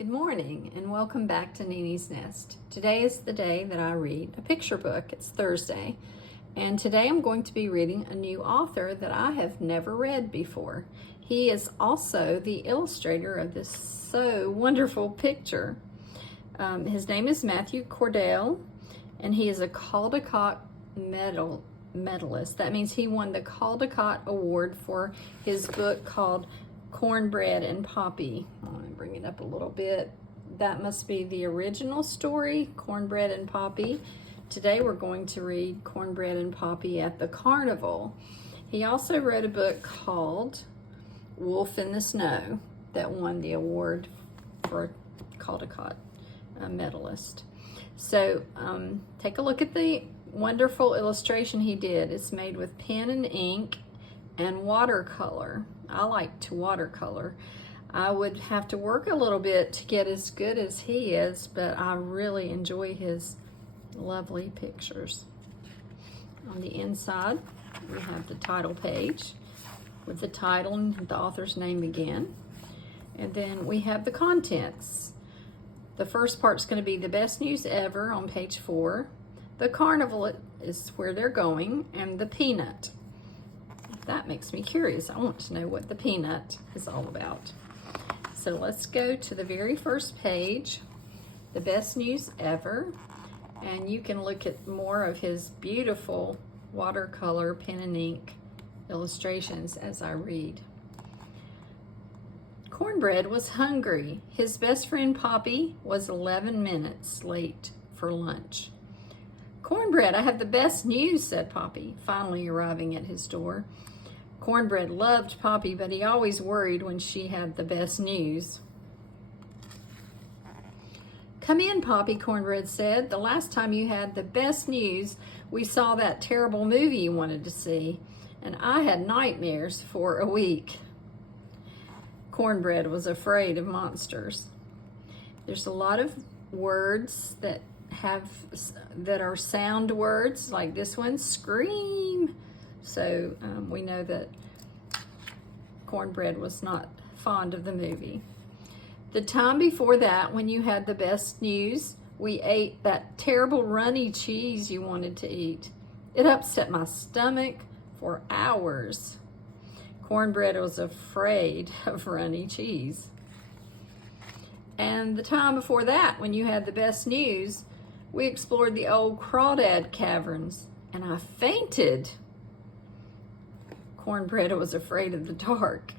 Good morning and welcome back to Nini's Nest. Today is the day that I read a picture book. It's Thursday, and today I'm going to be reading a new author that I have never read before. He is also the illustrator of this so wonderful picture. His name is Matthew Cordell, and he is a Caldecott medalist. That means he won the Caldecott Award for his book called Cornbread and Poppy. Let me bring it up a little bit. That must be the original story, Cornbread and Poppy. Today we're going to read Cornbread and Poppy at the Carnival. He also wrote a book called Wolf in the Snow that won the award for Caldecott medalist. So take a look at the wonderful illustration he did. It's made with pen and ink and watercolor. I like to watercolor. I would have to work a little bit to get as good as he is, but I really enjoy his lovely pictures. On the inside, we have the title page with the title and the author's name again. And then we have the contents. The first part's going to be the best news ever on page 4. The carnival is where they're going, and the peanut. That makes me curious. I want to know what the peanut is all about. So let's go to the very first page, the best news ever, and you can look at more of his beautiful watercolor pen and ink illustrations as I read. Cornbread was hungry. His best friend Poppy was 11 minutes late for lunch. Cornbread, I have the best news, said Poppy, finally arriving at his door. Cornbread loved Poppy, but he always worried when she had the best news. Come in, Poppy, Cornbread said. The last time you had the best news, we saw that terrible movie you wanted to see, and I had nightmares for a week. Cornbread was afraid of monsters. There's a lot of words that are sound words, like this one, scream. So we know that Cornbread was not fond of the movie. The time before that, when you had the best news, we ate that terrible runny cheese you wanted to eat. It upset my stomach for hours. Cornbread was afraid of runny cheese. And the time before that, when you had the best news, we explored the old crawdad caverns, and I fainted. Cornbread was afraid of the dark.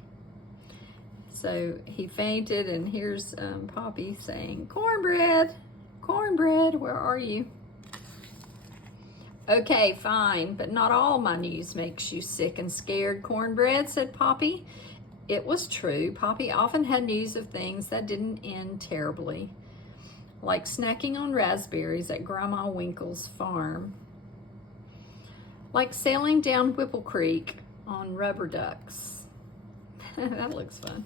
So he fainted, and here's Poppy saying, Cornbread, Cornbread, where are you? Okay, fine, but not all my news makes you sick and scared, Cornbread, said Poppy. It was true. Poppy often had news of things that didn't end terribly, like snacking on raspberries at Grandma Winkle's farm, like sailing down Whipple Creek on rubber ducks. That looks fun.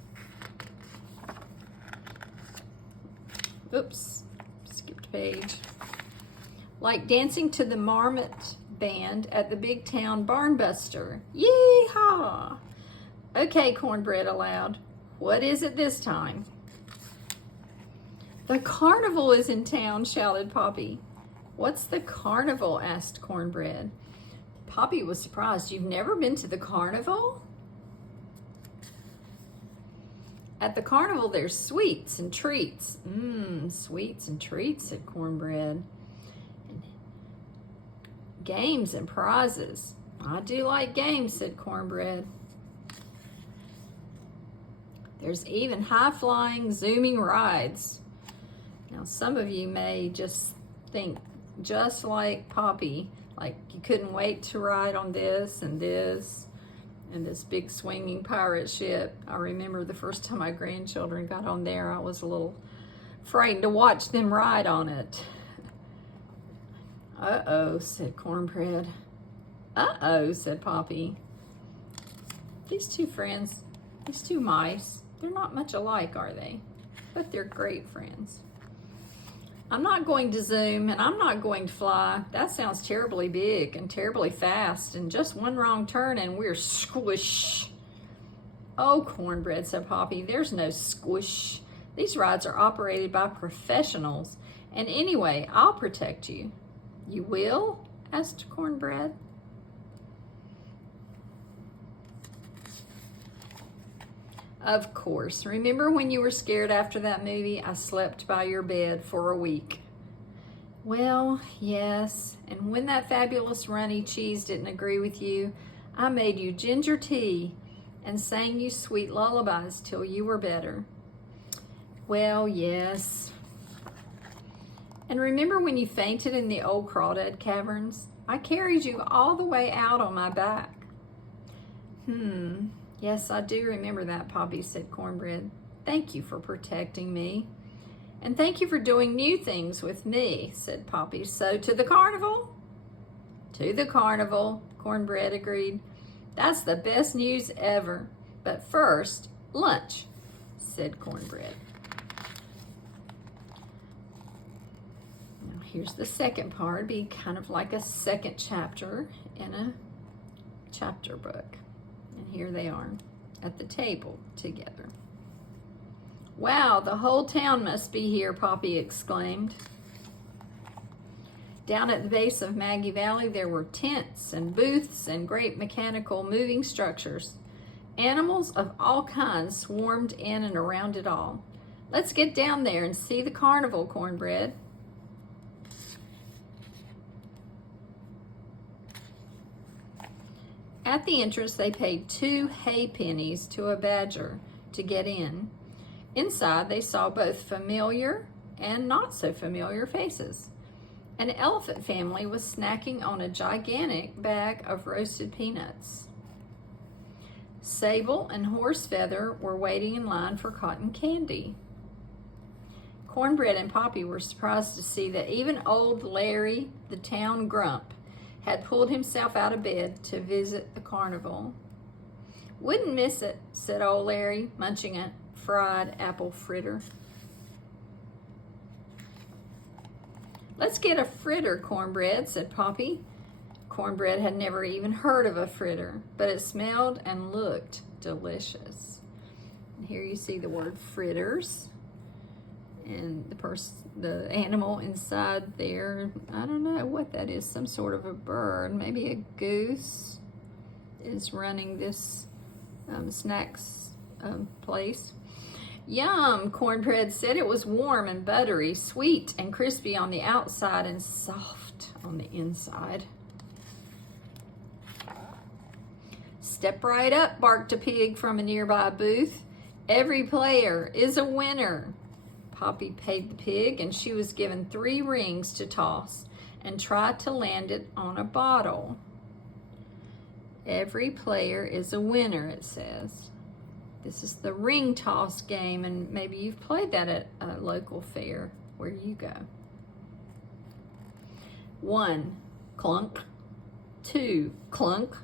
Oops, skipped page. Like dancing to the Marmot Band at the Big Town Barnbuster. Yee-haw! Okay, Cornbread aloud. What is it this time? The carnival is in town, shouted Poppy. What's the carnival? Asked Cornbread. Poppy was surprised. You've never been to the carnival? At the carnival, there's sweets and treats. Sweets and treats, said Cornbread. And games and prizes. I do like games, said Cornbread. There's even high-flying, zooming rides. Now, some of you may just think, just like Poppy, like you couldn't wait to ride on this and this big swinging pirate ship. I remember the first time my grandchildren got on there, I was a little frightened to watch them ride on it. Uh-oh, said Cornbread. Uh-oh, said Poppy. These two friends, these two mice, they're not much alike, are they? But they're great friends. I'm not going to zoom, and I'm not going to fly. That sounds terribly big and terribly fast, and just one wrong turn and we're squish. Oh, Cornbread, said Poppy, there's no squish. These rides are operated by professionals. And anyway, I'll protect you. You will? Asked Cornbread. Of course. Remember when you were scared after that movie? I slept by your bed for a week. Well, yes. And when that fabulous runny cheese didn't agree with you, I made you ginger tea and sang you sweet lullabies till you were better. Well, yes. And remember when you fainted in the old crawdad caverns? I carried you all the way out on my back. Yes, I do remember that, Poppy, said Cornbread. Thank you for protecting me. And thank you for doing new things with me, said Poppy. So to the carnival? To the carnival, Cornbread agreed. That's the best news ever. But first, lunch, said Cornbread. Now here's the second part. It'd be kind of like a second chapter in a chapter book. And here they are at the table together. Wow, the whole town must be here, Poppy exclaimed. Down at the base of Maggie Valley, there were tents and booths and great mechanical moving structures. Animals of all kinds swarmed in and around it all. Let's get down there and see the carnival, Cornbread. At the entrance, they paid 2 hay pennies to a badger to get in. Inside, they saw both familiar and not so familiar faces. An elephant family was snacking on a gigantic bag of roasted peanuts. Sable and Horsefeather were waiting in line for cotton candy. Cornbread and Poppy were surprised to see that even old Larry, the town grump, had pulled himself out of bed to visit the carnival. Wouldn't miss it, said old Larry, munching a fried apple fritter. Let's get a fritter, Cornbread, said Poppy. Cornbread had never even heard of a fritter, but it smelled and looked delicious. And here you see the word fritters. And the animal inside there, I don't know what that is, some sort of a bird, maybe a goose is running this snacks place. Yum, Cornbread said. It was warm and buttery, sweet and crispy on the outside and soft on the inside. Step right up, barked a pig from a nearby booth. Every player is a winner. Poppy paid the pig, and she was given 3 rings to toss and try to land it on a bottle. Every player is a winner, it says. This is the ring toss game, and maybe you've played that at a local fair where you go. 1, clunk. 2, clunk.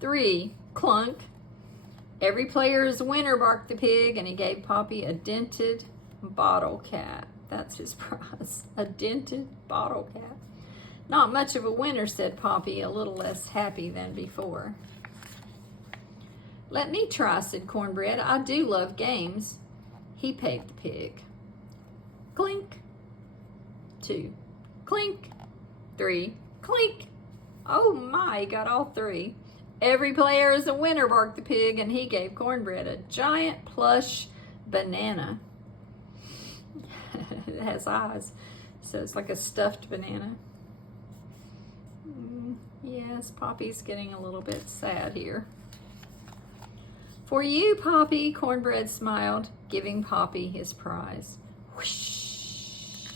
3, clunk. Every player is a winner, barked the pig, and he gave Poppy a dented bottle cap. That's his prize, a dented bottle cap. Not much of a winner, said Poppy, a little less happy than before. Let me try, said Cornbread. I do love games. He paid the pig. Clink. 2, clink. 3, clink. Oh my, got all 3. Every player is a winner, barked the pig, and he gave Cornbread a giant plush banana. It has eyes, so it's like a stuffed banana. Yes, Poppy's getting a little bit sad here. For you, Poppy, Cornbread smiled, giving Poppy his prize. Whoosh!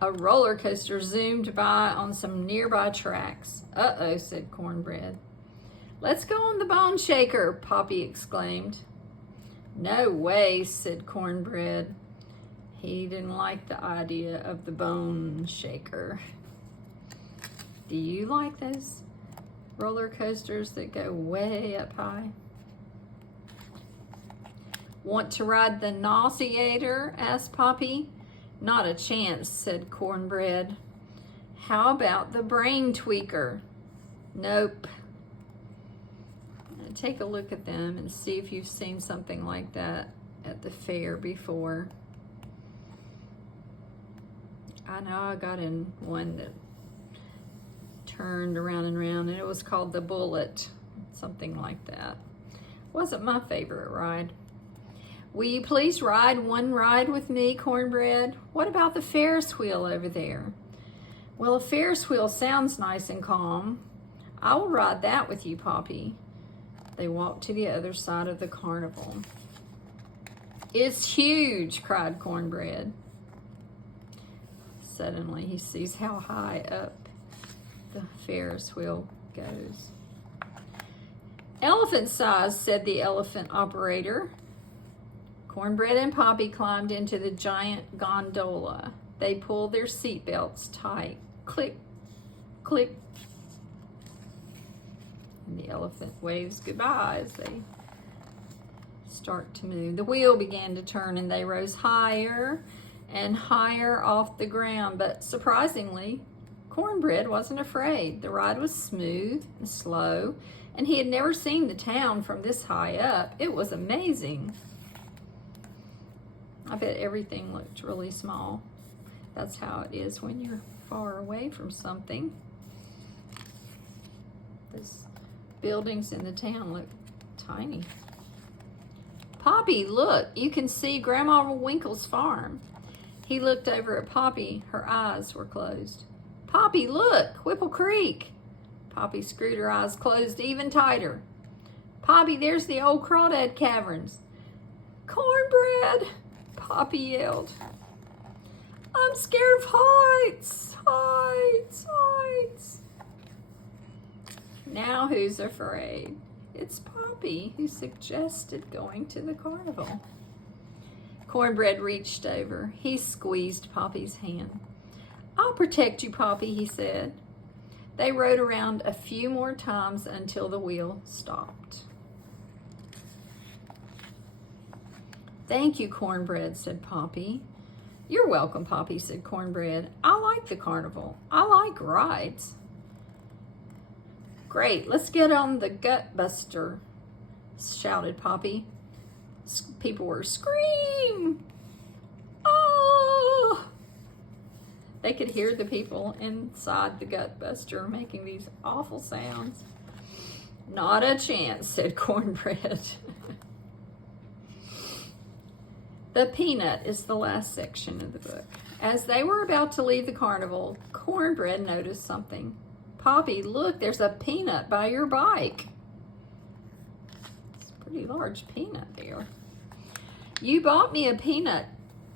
A roller coaster zoomed by on some nearby tracks. Uh-oh, said Cornbread. Let's go on the bone shaker, Poppy exclaimed. No way, said Cornbread. He didn't like the idea of the bone shaker. Do you like those roller coasters that go way up high? Want to ride the Nauseator? Asked Poppy. Not a chance, said Cornbread. How about the Brain Tweaker? Nope. Take a look at them and see if you've seen something like that at the fair before. I know I got in one that turned around and around, and it was called the Bullet, something like that. Wasn't my favorite ride. Will you please ride one ride with me, Cornbread? What about the Ferris wheel over there? Well, a Ferris wheel sounds nice and calm. I will ride that with you, Poppy. They walked to the other side of the carnival. It's huge, cried Cornbread. Suddenly, he sees how high up the Ferris wheel goes. Elephant size, said the elephant operator. Cornbread and Poppy climbed into the giant gondola. They pulled their seatbelts tight. Click, click. And the elephant waves goodbye as they start to move. The wheel began to turn and they rose higher and higher off the ground. But surprisingly, Cornbread wasn't afraid. The ride was smooth and slow, and he had never seen the town from this high up. It was amazing. I bet everything looked really small. That's how it is when you're far away from something. Those buildings in the town look tiny. Poppy, look, you can see Grandma Winkle's farm. He looked over at Poppy. Her eyes were closed. Poppy, look, Whipple Creek. Poppy screwed her eyes closed even tighter. Poppy, there's the old Crawdad Caverns. Cornbread, Poppy yelled. I'm scared of heights, heights, heights. Now who's afraid? It's Poppy who suggested going to the carnival. Cornbread reached over. He squeezed Poppy's hand. I'll protect you, Poppy, he said. They rode around a few more times until the wheel stopped. Thank you, Cornbread, said Poppy. You're welcome, Poppy, said Cornbread. I like the carnival. I like rides. Great, let's get on the Gut Buster, shouted Poppy. People were scream. Oh! They could hear the people inside the Gut Buster making these awful sounds. Not a chance, said Cornbread. The Peanut is the last section of the book. As they were about to leave the carnival, Cornbread noticed something. Poppy, look, there's a peanut by your bike. It's a pretty large peanut there. You bought me a peanut,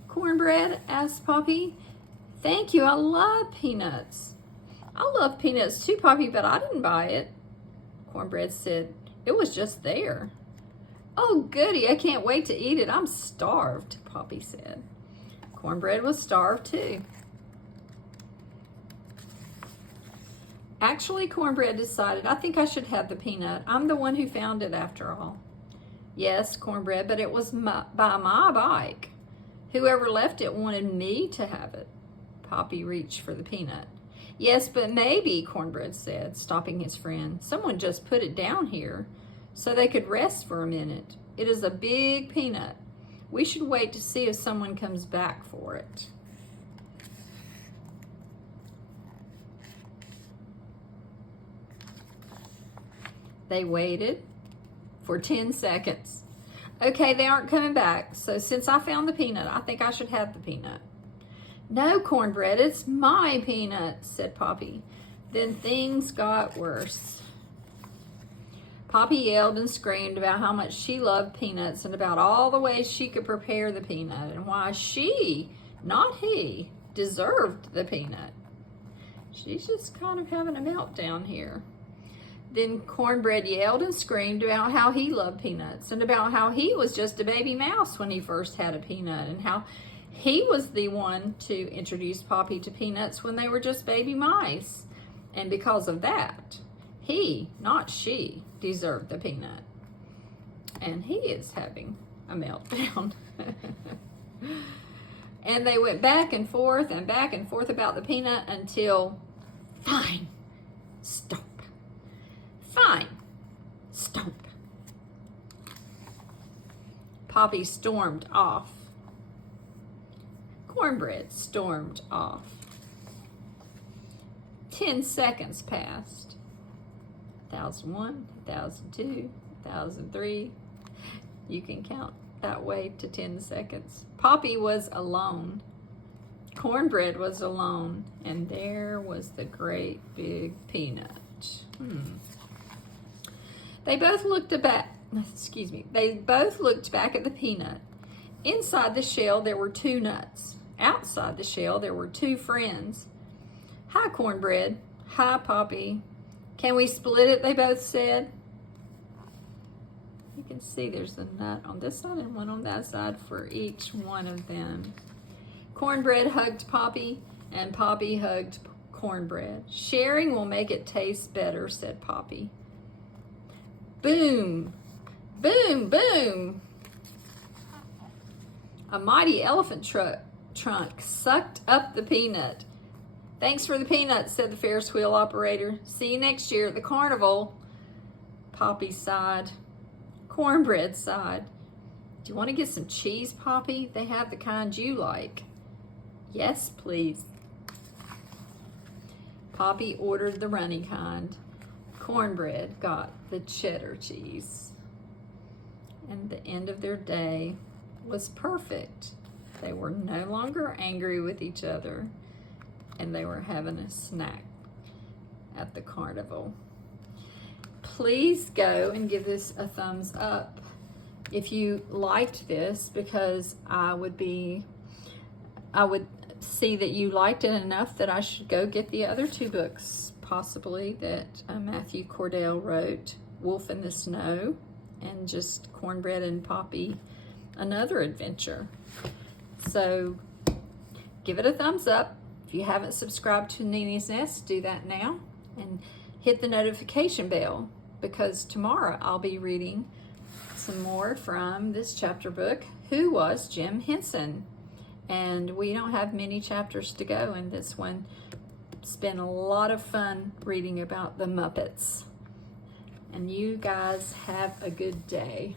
Cornbread, asked Poppy. Thank you, I love peanuts. I love peanuts too, Poppy, but I didn't buy it. Cornbread said, it was just there. Oh, goody, I can't wait to eat it. I'm starved, Poppy said. Cornbread was starved too. Actually, Cornbread decided, I think I should have the peanut. I'm the one who found it after all. Yes, Cornbread, but it was by my bike. Whoever left it wanted me to have it. Poppy reached for the peanut. Yes, but maybe, Cornbread said, stopping his friend. Someone just put it down here so they could rest for a minute. It is a big peanut. We should wait to see if someone comes back for it. They waited for 10 seconds. Okay, they aren't coming back, so since I found the peanut, I think I should have the peanut. No, Cornbread, it's my peanut, said Poppy. Then things got worse. Poppy yelled and screamed about how much she loved peanuts and about all the ways she could prepare the peanut and why she, not he, deserved the peanut. She's just kind of having a meltdown here. Then Cornbread yelled and screamed about how he loved peanuts and about how he was just a baby mouse when he first had a peanut and how he was the one to introduce Poppy to peanuts when they were just baby mice. And because of that, he, not she, deserved the peanut. And he is having a meltdown. And they went back and forth about the peanut until, fine, stop. Fine, stop. Poppy stormed off. Cornbread stormed off. 10 seconds passed. 1001, 1002, 1003. You can count that way to 10 seconds. Poppy was alone. Cornbread was alone. And there was the great big peanut. They both looked back. They both looked back at the peanut. Inside the shell, there were 2 nuts. Outside the shell, there were 2 friends. Hi, Cornbread. Hi, Poppy. Can we split it? They both said. You can see there's a nut on this side and one on that side for each one of them. Cornbread hugged Poppy, and Poppy hugged Cornbread. Sharing will make it taste better, said Poppy. Boom! Boom! Boom! A mighty elephant trunk sucked up the peanut. Thanks for the peanuts, said the Ferris wheel operator. See you next year at the carnival. Poppy sighed. Cornbread sighed. Do you want to get some cheese, Poppy? They have the kind you like. Yes, please. Poppy ordered the runny kind. Cornbread got the cheddar cheese. And the end of their day was perfect. They were no longer angry with each other, and they were having a snack at the carnival. Please go and give this a thumbs up if you liked this, because I would see that you liked it enough that I should go get the other 2 books, possibly, that Matthew Cordell wrote, Wolf in the Snow, and just Cornbread and Poppy, Another Adventure. So give it a thumbs up. If you haven't subscribed to Nini's Nest, do that now, and hit the notification bell, because tomorrow I'll be reading some more from this chapter book, Who Was Jim Henson? And we don't have many chapters to go in this one. It's been a lot of fun reading about the Muppets. And you guys have a good day.